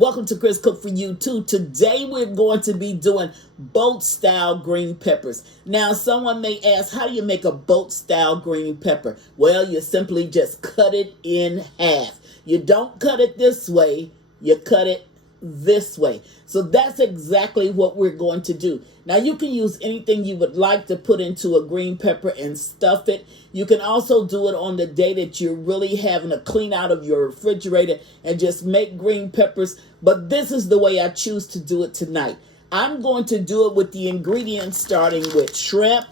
welcome to Chris Cook for You too. Today we're going to be doing boat style green peppers. Now someone may ask, how do you make a boat style green pepper? Well, you simply just cut it in half. You don't cut it this way, you cut it this way. So that's exactly what we're going to do. Now you can use anything you would like to put into a green pepper and stuff it. You can also do it on the day that you're really having a clean out of your refrigerator and just make green peppers. But this is the way I choose to do it tonight. I'm going to do it with the ingredients starting with shrimp,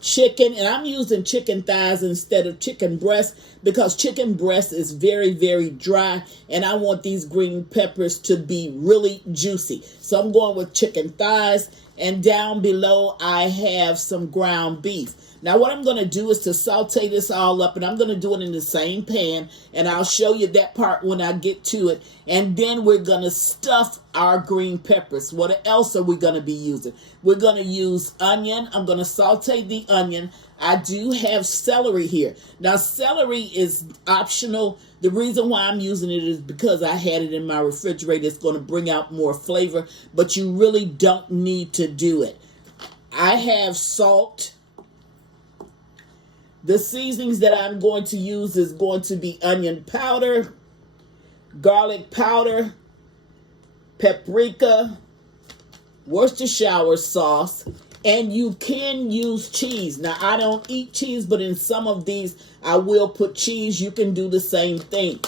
chicken, and I'm using chicken thighs instead of chicken breast because chicken breast is very, very dry, and I want these green peppers to be really juicy. So I'm going with chicken thighs, and down below I have some ground beef. Now what I'm going to do is to saute this all up, and I'm going to do it in the same pan, and I'll show you that part when I get to it. And then we're going to stuff our green peppers. What else are we going to be using? We're going to use onion. I'm going to saute the onion. I do have celery here. Now celery is optional. The reason why I'm using it is because I had it in my refrigerator. It's going to bring out more flavor, but you really don't need to do it. I have salt. The seasonings that I'm going to use is going to be onion powder, garlic powder, paprika, Worcestershire sauce, and you can use cheese. Now, I don't eat cheese, but in some of these, I will put cheese. You can do the same thing.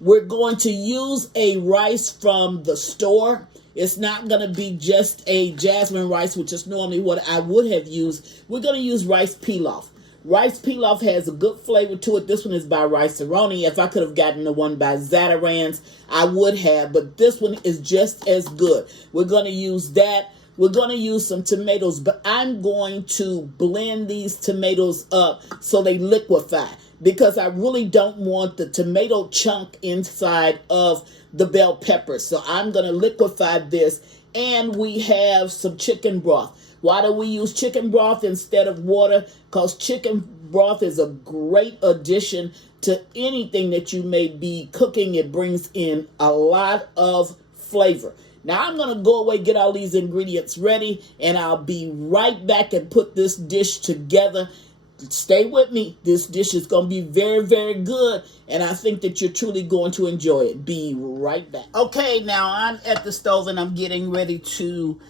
We're going to use a rice from the store. It's not going to be just a jasmine rice, which is normally what I would have used. We're going to use Rice Pilaf. Rice Pilaf has a good flavor to it. This one is by Roni. If I could have gotten the one by Zatarain's, I would have, but this one is just as good. We're going to use that. We're going to use some tomatoes, but I'm going to blend these tomatoes up so they liquefy because I really don't want the tomato chunk inside of the bell pepper. So I'm going to liquefy this, and we have some chicken broth. Why do we use chicken broth instead of water? Because chicken broth is a great addition to anything that you may be cooking. It brings in a lot of flavor. Now I'm going to go away, get all these ingredients ready, and I'll be right back and put this dish together. Stay with me. This dish is going to be very, very good, and I think that you're truly going to enjoy it. Be right back. Okay, now I'm at the stove, and I'm getting ready to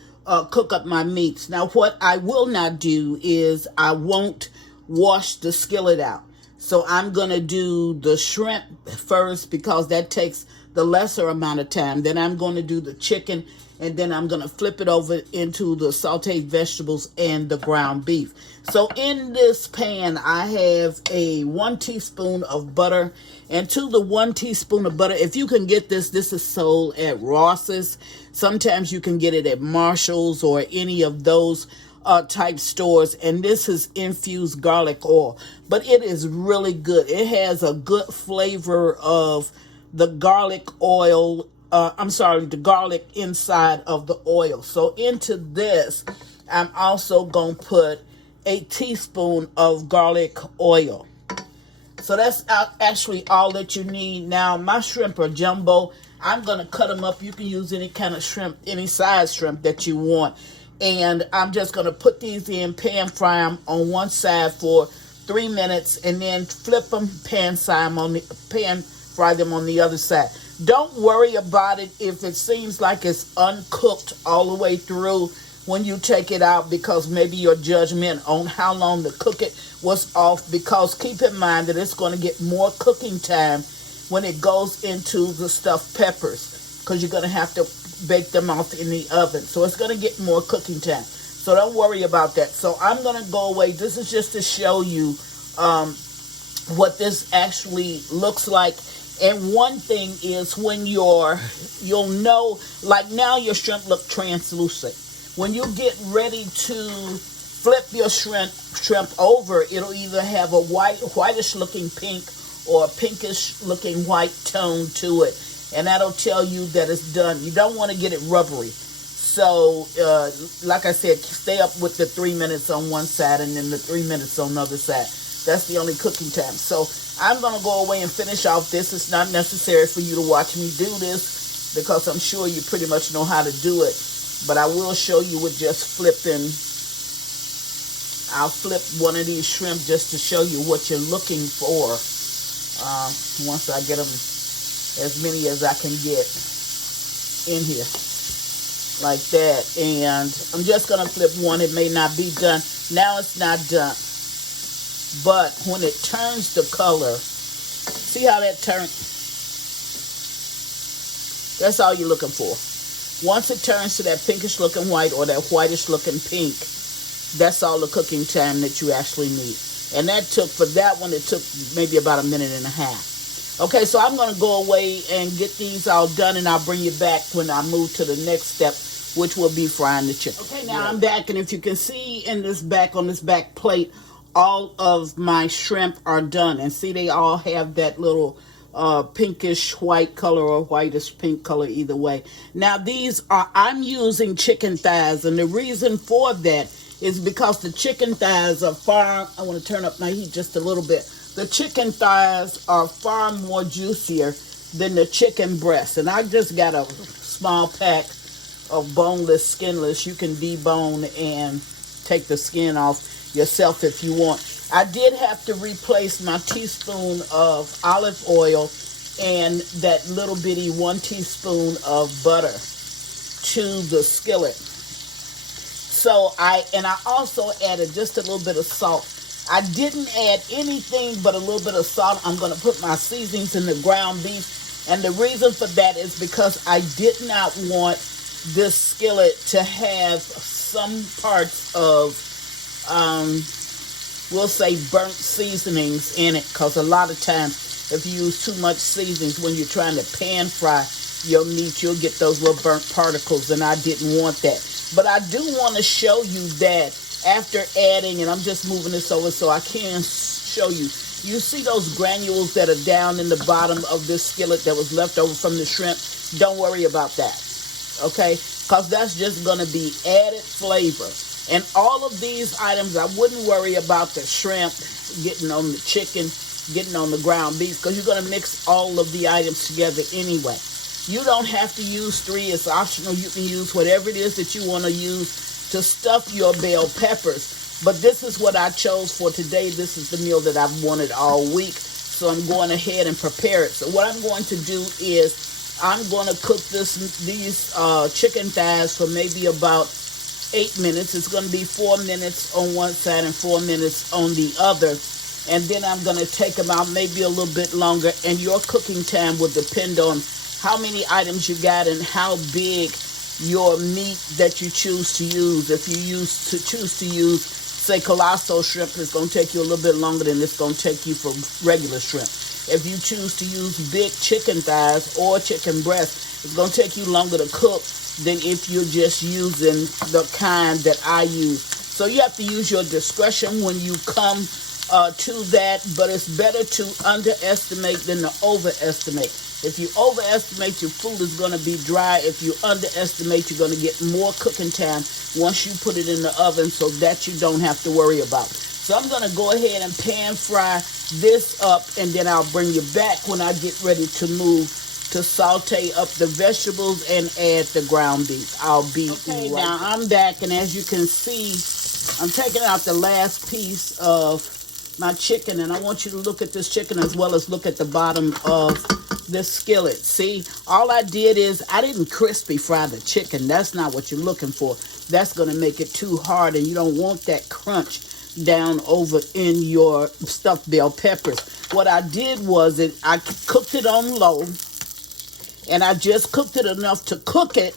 cook up my meats. Now what I will not do is I won't wash the skillet out. So I'm going to do the shrimp first because that takes the lesser amount of time. Then I'm going to do the chicken, and then I'm going to flip it over into the sauteed vegetables and the ground beef. So in this pan, I have a 1 teaspoon of butter. And to the 1 teaspoon of butter, if you can get this is sold at Ross's. Sometimes you can get it at Marshall's or any of those type stores. And this is infused garlic oil. But it is really good. It has a good flavor of the garlic oil. The garlic inside of the oil. So into this, I'm also going to put a teaspoon of garlic oil. So that's actually all that you need. Now, my shrimp are jumbo. I'm going to cut them up. You can use any kind of shrimp, any size shrimp that you want. And I'm just going to put these in, pan fry them on one side for 3 minutes, and then flip them, pan fry them on the other side. Don't worry about it if it seems like it's uncooked all the way through when you take it out, because maybe your judgment on how long to cook it was off, because keep in mind that it's going to get more cooking time when it goes into the stuffed peppers, because you're going to have to bake them off in the oven. So it's going to get more cooking time. So don't worry about that. So I'm going to go away. This is just to show you what this actually looks like. And one thing is when you'll know, like now your shrimp look translucent. When you get ready to flip your shrimp over, it'll either have a whitish looking pink or a pinkish looking white tone to it. And that'll tell you that it's done. You don't want to get it rubbery. So, like I said, stay up with the 3 minutes on one side and then the 3 minutes on the other side. That's the only cooking time. So I'm going to go away and finish off this. It's not necessary for you to watch me do this because I'm sure you pretty much know how to do it. But I will show you with just flipping. I'll flip one of these shrimp just to show you what you're looking for. Once I get them, as many as I can get in here. Like that. And I'm just going to flip one. It may not be done. Now it's not done. But when it turns the color, see how that turns? That's all you're looking for. Once it turns to that pinkish looking white or that whitish looking pink, that's all the cooking time that you actually need. And that took, for that one, it took maybe about 1.5 minutes. Okay, so I'm going to go away and get these all done, and I'll bring you back when I move to the next step, which will be frying the chicken. Okay, now I'm back, and if you can see in this back, on this back plate, all of my shrimp are done. And see, they all have that little pinkish white color or whitish pink color, either way. Now, these are, I'm using chicken thighs, and the reason for that is because the chicken thighs are far, I want to turn up my heat just a little bit. The chicken thighs are far more juicier than the chicken breast. And I just got a small pack of boneless, skinless. You can debone and take the skin off yourself if you want. I did have to replace my teaspoon of olive oil and that little bitty 1 teaspoon of butter to the skillet. So I also added just a little bit of salt. I didn't add anything but a little bit of salt. I'm going to put my seasonings in the ground beef. And the reason for that is because I did not want this skillet to have some parts of, we'll say, burnt seasonings in it. Because a lot of times, if you use too much seasonings when you're trying to pan fry your meat, you'll get those little burnt particles. And I didn't want that. But I do want to show you that after adding, and I'm just moving this over so I can show you. You see those granules that are down in the bottom of this skillet that was left over from the shrimp? Don't worry about that, okay? Because that's just going to be added flavor. And all of these items, I wouldn't worry about the shrimp getting on the chicken, getting on the ground beef, because you're going to mix all of the items together anyway. You don't have to use 3. It's optional. You can use whatever it is that you want to use to stuff your bell peppers. But this is what I chose for today. This is the meal that I've wanted all week. So I'm going ahead and prepare it. So what I'm going to do is I'm going to cook these chicken thighs for maybe about 8 minutes. It's going to be 4 minutes on one side and 4 minutes on the other. And then I'm going to take them out maybe a little bit longer. And your cooking time will depend on how many items you got and how big your meat that you choose to use. If you choose to use, say, colossal shrimp, it's going to take you a little bit longer than it's going to take you for regular shrimp. If you choose to use big chicken thighs or chicken breast, it's going to take you longer to cook than if you're just using the kind that I use. So you have to use your discretion when you come to that, but it's better to underestimate than to overestimate. If you overestimate, your food is going to be dry. If you underestimate, you're going to get more cooking time once you put it in the oven, so that you don't have to worry about. So I'm going to go ahead and pan fry this up, and then I'll bring you back when I get ready to move to saute up the vegetables and add the ground beef. I'll be okay. Right now I'm back, and as you can see, I'm taking out the last piece of my chicken, and I want you to look at this chicken as well as look at the bottom of this skillet. See, all I did is I didn't crispy fry the chicken. That's not what you're looking for. That's going to make it too hard, and you don't want that crunch down over in your stuffed bell peppers. What I did was I cooked it on low, and I just cooked it enough to cook it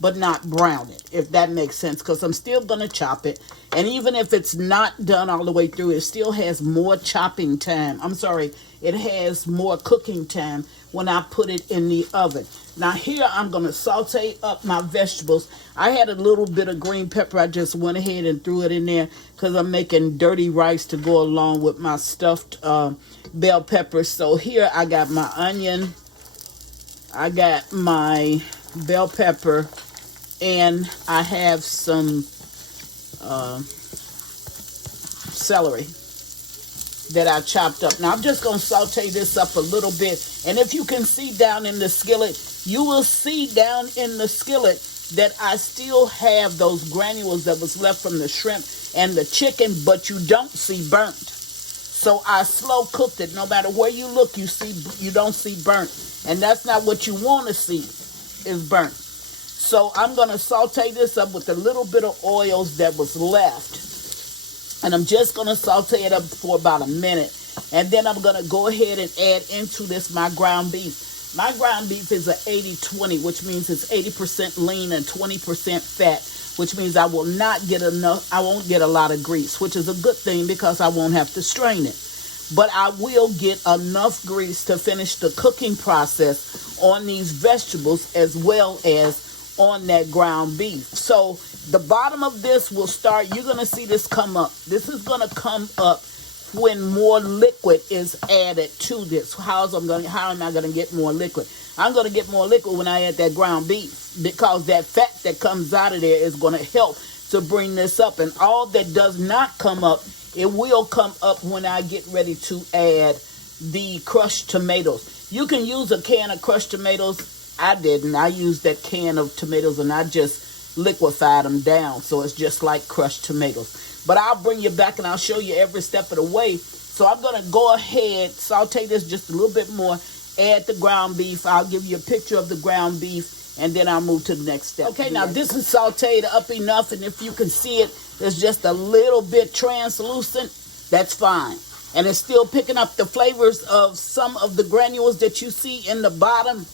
but not brown it, if that makes sense, because I'm still going to chop it. And even if it's not done all the way through, it still has more chopping time. I'm sorry, it has more cooking time when I put it in the oven. Now here I'm going to saute up my vegetables. I had a little bit of green pepper. I just went ahead and threw it in there because I'm making dirty rice to go along with my stuffed bell peppers. So here I got my onion, I got my bell pepper, and I have some celery. that I chopped up. Now I'm just going to saute this up a little bit. And if you can see down in the skillet, you will see down in the skillet that I still have those granules that was left from the shrimp and the chicken, but you don't see burnt. So I slow cooked it. No matter where you look, you don't see burnt. And that's not what you want to see, is burnt. So I'm going to saute this up with a little bit of oils that was left. And I'm just going to saute it up for about a minute. And then I'm going to go ahead and add into this my ground beef. My ground beef is a 80-20, which means it's 80% lean and 20% fat, which means I will not get enough, I won't get a lot of grease, which is a good thing because I won't have to strain it. But I will get enough grease to finish the cooking process on these vegetables as well as on that ground beef. So the bottom of this will start, you're going to see this come up. This is going to come up when more liquid is added to this. How am I going to get more liquid? I'm going to get more liquid when I add that ground beef, because that fat that comes out of there is going to help to bring this up. And all that does not come up, it will come up when I get ready to add the crushed tomatoes. You can use a can of crushed tomatoes. I didn't. I used that can of tomatoes and I just liquefied them down. So it's just like crushed tomatoes. But I'll bring you back and I'll show you every step of the way. So I'm going to go ahead, saute this just a little bit more, add the ground beef. I'll give you a picture of the ground beef, and then I'll move to the next step. Okay, now this is sauteed up enough, and if you can see it, it's just a little bit translucent. That's fine. And it's still picking up the flavors of some of the granules that you see in the bottom.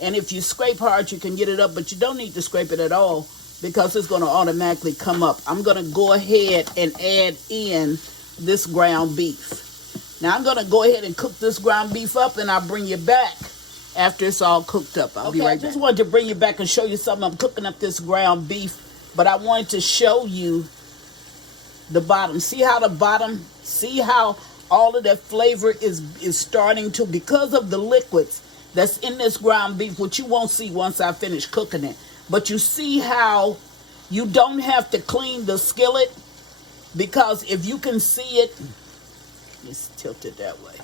And if you scrape hard, you can get it up, but you don't need to scrape it at all, because it's going to automatically come up. I'm going to go ahead and add in this ground beef. Now I'm going to go ahead and cook this ground beef up, and I'll bring you back after it's all cooked up. I'll be right back. I just wanted to bring you back and show you something. I'm cooking up this ground beef, but I wanted to show you the bottom. See how the bottom, see how all of that flavor is starting to, because of the liquids that's in this ground beef, which you won't see once I finish cooking it. But you see how you don't have to clean the skillet, because if you can see it, let's tilt it that way.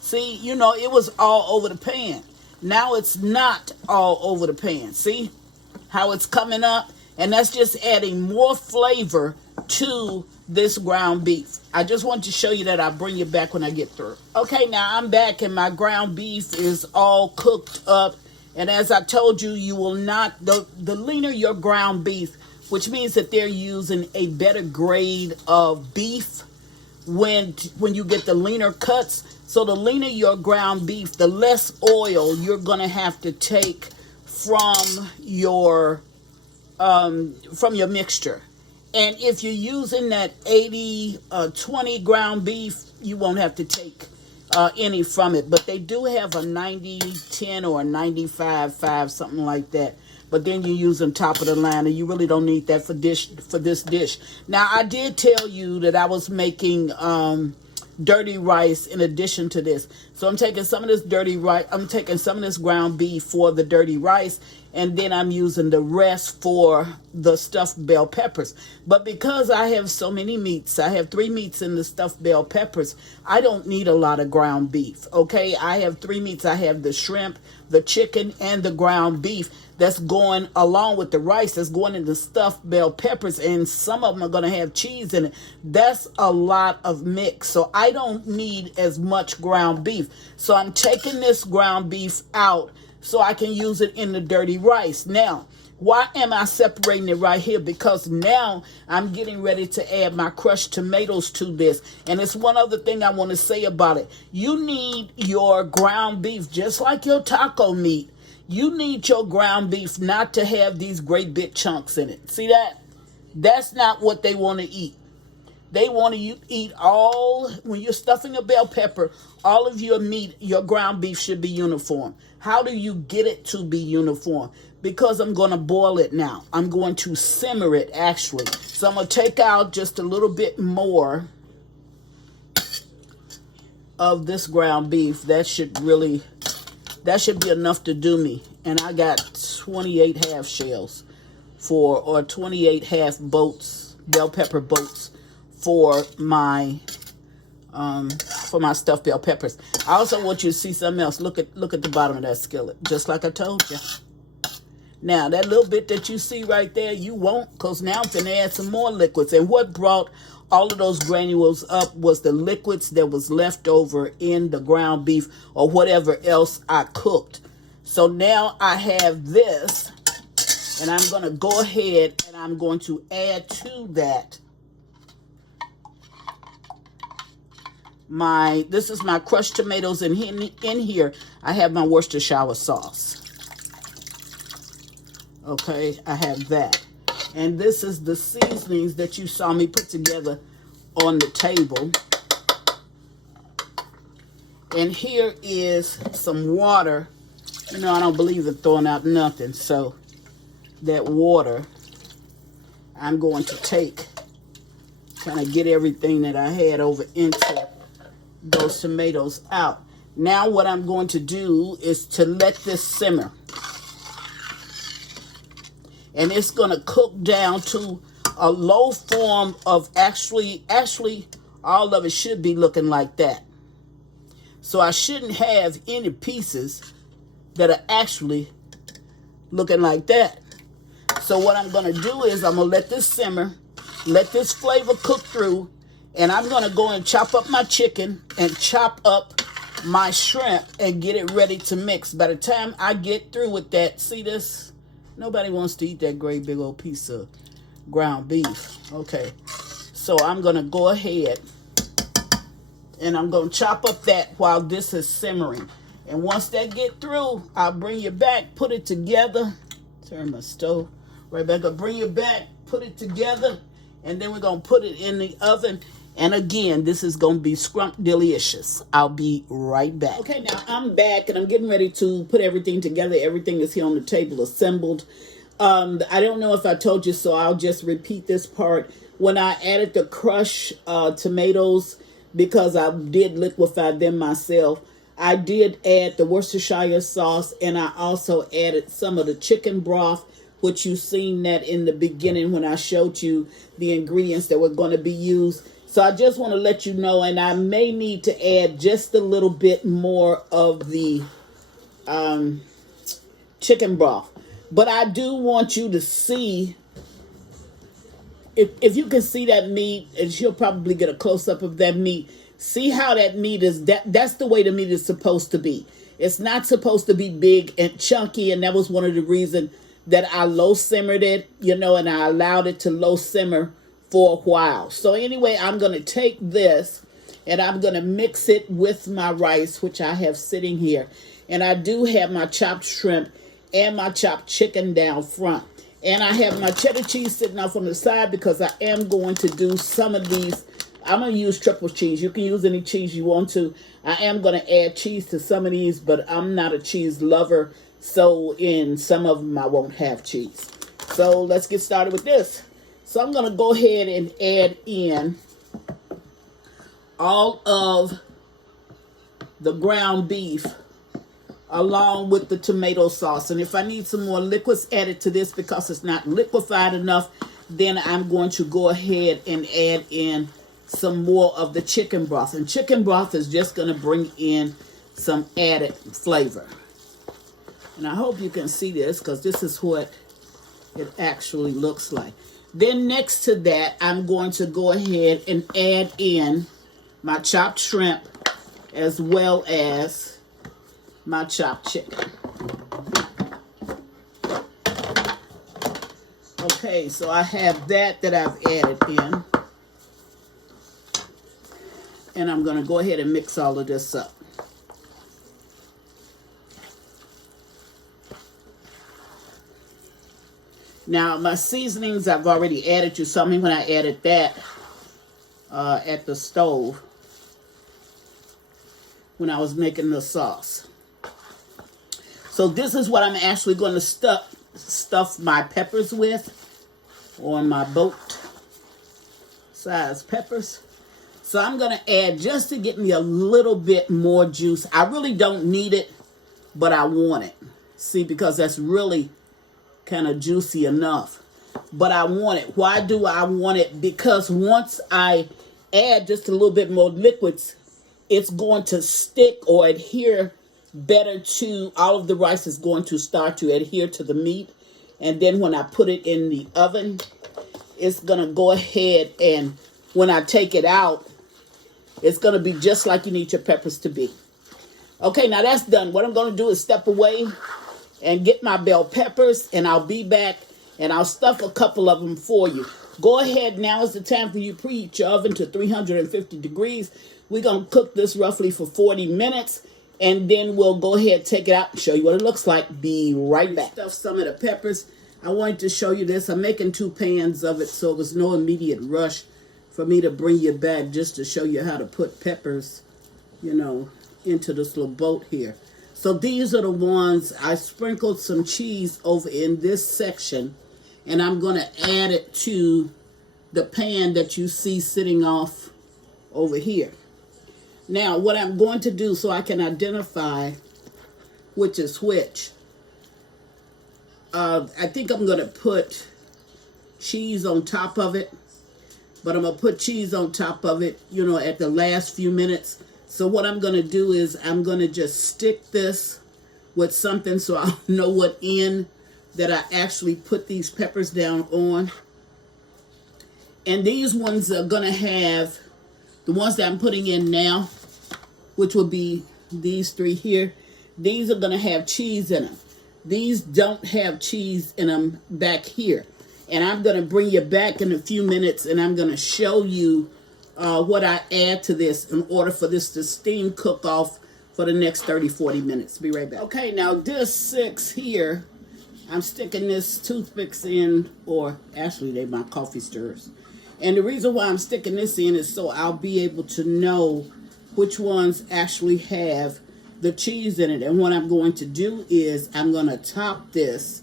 See, you know, it was all over the pan. Now it's not all over the pan. See how it's coming up? And that's just adding more flavor to this ground beef. I just want to show you that. I'll bring you back when I get through. Okay, now I'm back and my ground beef is all cooked up. And as I told you, you will not, the leaner your ground beef, which means that they're using a better grade of beef when you get the leaner cuts. So the leaner your ground beef, the less oil you're going to have to take from your mixture. And if you're using that 80-20 ground beef, you won't have to take any from it. But they do have a 90-10 or a 95-5, something like that. But then you use them top of the line, and you really don't need that for this dish. Now, I did tell you that I was making dirty rice in addition to this. So I'm taking some of this dirty rice. I'm taking some of this ground beef for the dirty rice, and then I'm using the rest for the stuffed bell peppers. But because I have so many meats, I have 3 meats in the stuffed bell peppers, I don't need a lot of ground beef, okay? I have 3 meats. I have the shrimp, the chicken, and the ground beef that's going along with the rice that's going in the stuffed bell peppers, and some of them are going to have cheese in it. That's a lot of mix, so I don't need as much ground beef. So I'm taking this ground beef out so I can use it in the dirty rice. Now, why am I separating it right here? Because now I'm getting ready to add my crushed tomatoes to this. And it's one other thing I want to say about it. You need your ground beef, just like your taco meat. You need your ground beef not to have these great big chunks in it. See that? That's not what they want to eat. They want to eat all, when you're stuffing a bell pepper, all of your meat, your ground beef should be uniform. How do you get it to be uniform? Because I'm going to boil it now. I'm going to simmer it, actually. So I'm going to take out just a little bit more of this ground beef. That should be enough to do me. And I got 28 half shells or 28 half boats, bell pepper boats for my for my stuffed bell peppers. I also want you to see something else. Look at the bottom of that skillet, just like I told you. Now, that little bit that you see right there, you won't, because now I'm going to add some more liquids. And what brought all of those granules up was the liquids that was left over in the ground beef or whatever else I cooked. So now I have this, and I'm going to go ahead and I'm going to add to that this is my crushed tomatoes, and in here I have my Worcestershire sauce. Okay, I have that. And this is the seasonings that you saw me put together on the table. And here is some water. You know, I don't believe in throwing out nothing. So that water, I'm going to take, kind of get everything that I had over into those tomatoes out. Now what I'm going to do is to let this simmer. And it's going to cook down to a low form of actually, all of it should be looking like that. So I shouldn't have any pieces that are actually looking like that. So what I'm going to do is I'm going to let this simmer, let this flavor cook through, and I'm going to go and chop up my chicken and chop up my shrimp and get it ready to mix. By the time I get through with that, see this? Nobody wants to eat that great big old piece of ground beef. Okay, so I'm going to go ahead and I'm going to chop up that while this is simmering. And once that get through, I'll bring you back, put it together. Turn my stove right back up. Bring it back, put it together, and then we're going to put it in the oven. And again, this is going to be scrumptious. I'll be right back. Okay, now I'm back and I'm getting ready to put everything together. Everything is here on the table assembled. I don't know if I told you, so I'll just repeat this part. When I added the crushed tomatoes, because I did liquefy them myself, I did add the Worcestershire sauce, and I also added some of the chicken broth, which you seen that in the beginning when I showed you the ingredients that were going to be used. So I just want to let you know, and I may need to add just a little bit more of the chicken broth. But I do want you to see, if you can see that meat, and you'll probably get a close-up of that meat, see how that meat is, that's the way the meat is supposed to be. It's not supposed to be big and chunky, and that was one of the reasons that I low simmered it, you know, and I allowed it to low simmer for a while. So anyway, I'm going to take this and I'm going to mix it with my rice, which I have sitting here. And I do have my chopped shrimp and my chopped chicken down front. And I have my cheddar cheese sitting off on the side because I am going to do some of these. I'm going to use triple cheese. You can use any cheese you want to. I am going to add cheese to some of these, but I'm not a cheese lover. So in some of them, I won't have cheese. So let's get started with this. So I'm going to go ahead and add in all of the ground beef along with the tomato sauce. And if I need some more liquids added to this because it's not liquefied enough, then I'm going to go ahead and add in some more of the chicken broth. And chicken broth is just going to bring in some added flavor. And I hope you can see this because this is what it actually looks like. Then next to that, I'm going to go ahead and add in my chopped shrimp as well as my chopped chicken. Okay, so I have that I've added in. And I'm going to go ahead and mix all of this up. Now, my seasonings, I've already added you something when I added that at the stove when I was making the sauce. So this is what I'm actually going to stuff my peppers with, or my boat size peppers. So I'm going to add just to get me a little bit more juice. I really don't need it, but I want it. See, because that's really kind of juicy enough, but I want it. Why do I want it? Because once I add just a little bit more liquids, it's going to stick or adhere better to, all of the rice is going to start to adhere to the meat. And then when I put it in the oven, it's going to go ahead, and when I take it out, it's going to be just like you need your peppers to be. Okay, now that's done. What I'm going to do is step away and get my bell peppers, and I'll be back, and I'll stuff a couple of them for you. Go ahead, now is the time for you to preheat your oven to 350 degrees. We're going to cook this roughly for 40 minutes, and then we'll go ahead, take it out, and show you what it looks like. Be right back. Stuff some of the peppers. I wanted to show you this. I'm making 2 pans of it, so there's no immediate rush for me to bring you back just to show you how to put peppers, you know, into this little boat here. So these are the ones, I sprinkled some cheese over in this section, and I'm going to add it to the pan that you see sitting off over here. Now, what I'm going to do so I can identify which is which, I think I'm going to put cheese on top of it, but I'm going to put cheese on top of it, you know, at the last few minutes. So what I'm going to do is I'm going to just stick this with something so I'll know what end that I actually put these peppers down on. And these ones are going to have, the ones that I'm putting in now, which will be these 3 here, these are going to have cheese in them. These don't have cheese in them back here. And I'm going to bring you back in a few minutes, and I'm going to show you what I add to this in order for this to steam cook off for the next 30-40 minutes. Be right back. Okay, now this 6 here, I'm sticking this toothpicks in, or actually they're my coffee stirrers. And the reason why I'm sticking this in is so I'll be able to know which ones actually have the cheese in it. And what I'm going to do is I'm going to top this,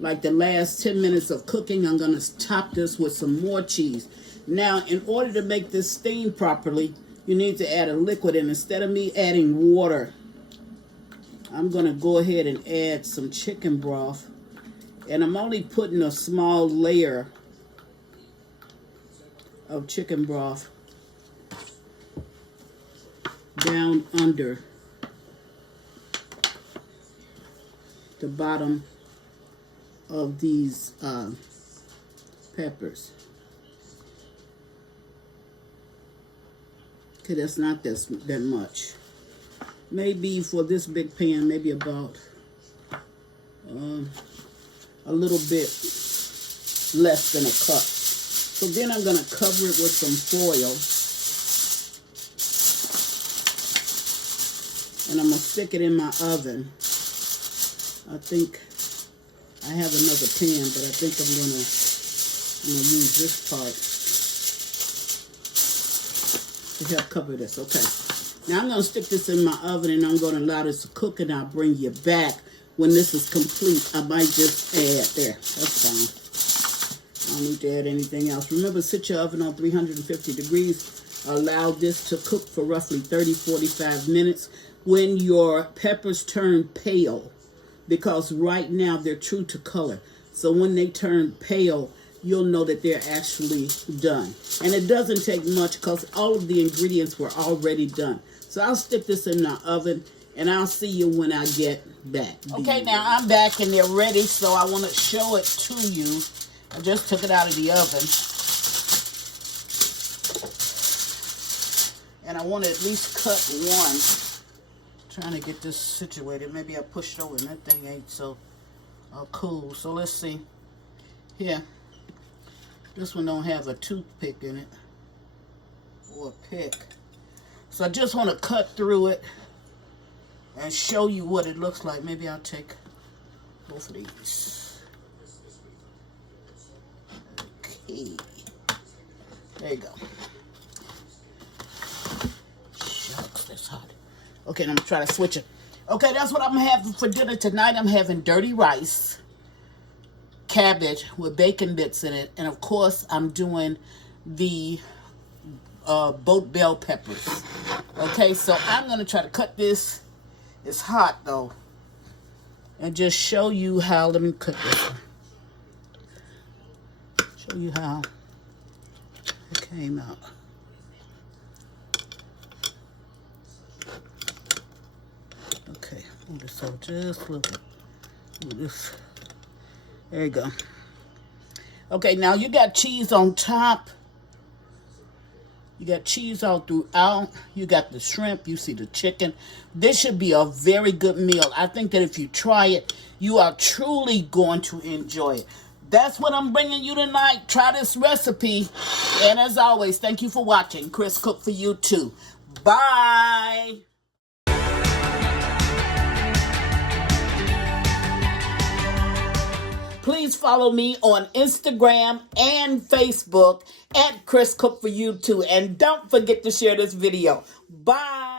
like the last 10 minutes of cooking, I'm going to top this with some more cheese. Now, in order to make this steam properly, you need to add a liquid. And instead of me adding water, I'm going to go ahead and add some chicken broth. And I'm only putting a small layer of chicken broth down under the bottom of these peppers. Okay, that's not that much. Maybe for this big pan, maybe about a little bit less than a cup. So then I'm going to cover it with some foil. And I'm going to stick it in my oven. I think I have another pan, but I think I'm going to use this part to help cover this. Okay. Now I'm going to stick this in my oven, and I'm going to allow this to cook, and I'll bring you back when this is complete. I might just add there. That's fine. I don't need to add anything else. Remember, set your oven on 350 degrees. Allow this to cook for roughly 30-45 minutes. When your peppers turn pale, because right now they're true to color. So when they turn pale, you'll know that they're actually done. And it doesn't take much because all of the ingredients were already done. So I'll stick this in the oven, and I'll see you when I get back. Okay, now I'm back and they're ready, so I want to show it to you. I just took it out of the oven. And I want to at least cut one. Trying to get this situated. Maybe I pushed over and that thing ain't so cool. So let's see. Here. This one don't have a toothpick in it. Or a pick. So I just want to cut through it and show you what it looks like. Maybe I'll take both of these. Okay. There you go. Shucks, that's hot. Okay, I'm going to try to switch it. Okay, that's what I'm having for dinner tonight. I'm having dirty rice, cabbage with bacon bits in it, and of course, I'm doing the both bell peppers. Okay, so I'm going to try to cut this. It's hot, though. And just show you how, let me cut this. Show you how it came out. So just look at this. There you go. Okay, now you got cheese on top. You got cheese all throughout. You got the shrimp. You see the chicken. This should be a very good meal. I think that if you try it, you are truly going to enjoy it. That's what I'm bringing you tonight. Try this recipe. And as always, thank you for watching. Chris Cook for you too. Bye. Please follow me on Instagram and Facebook at Chris Cook for you too. And don't forget to share this video. Bye.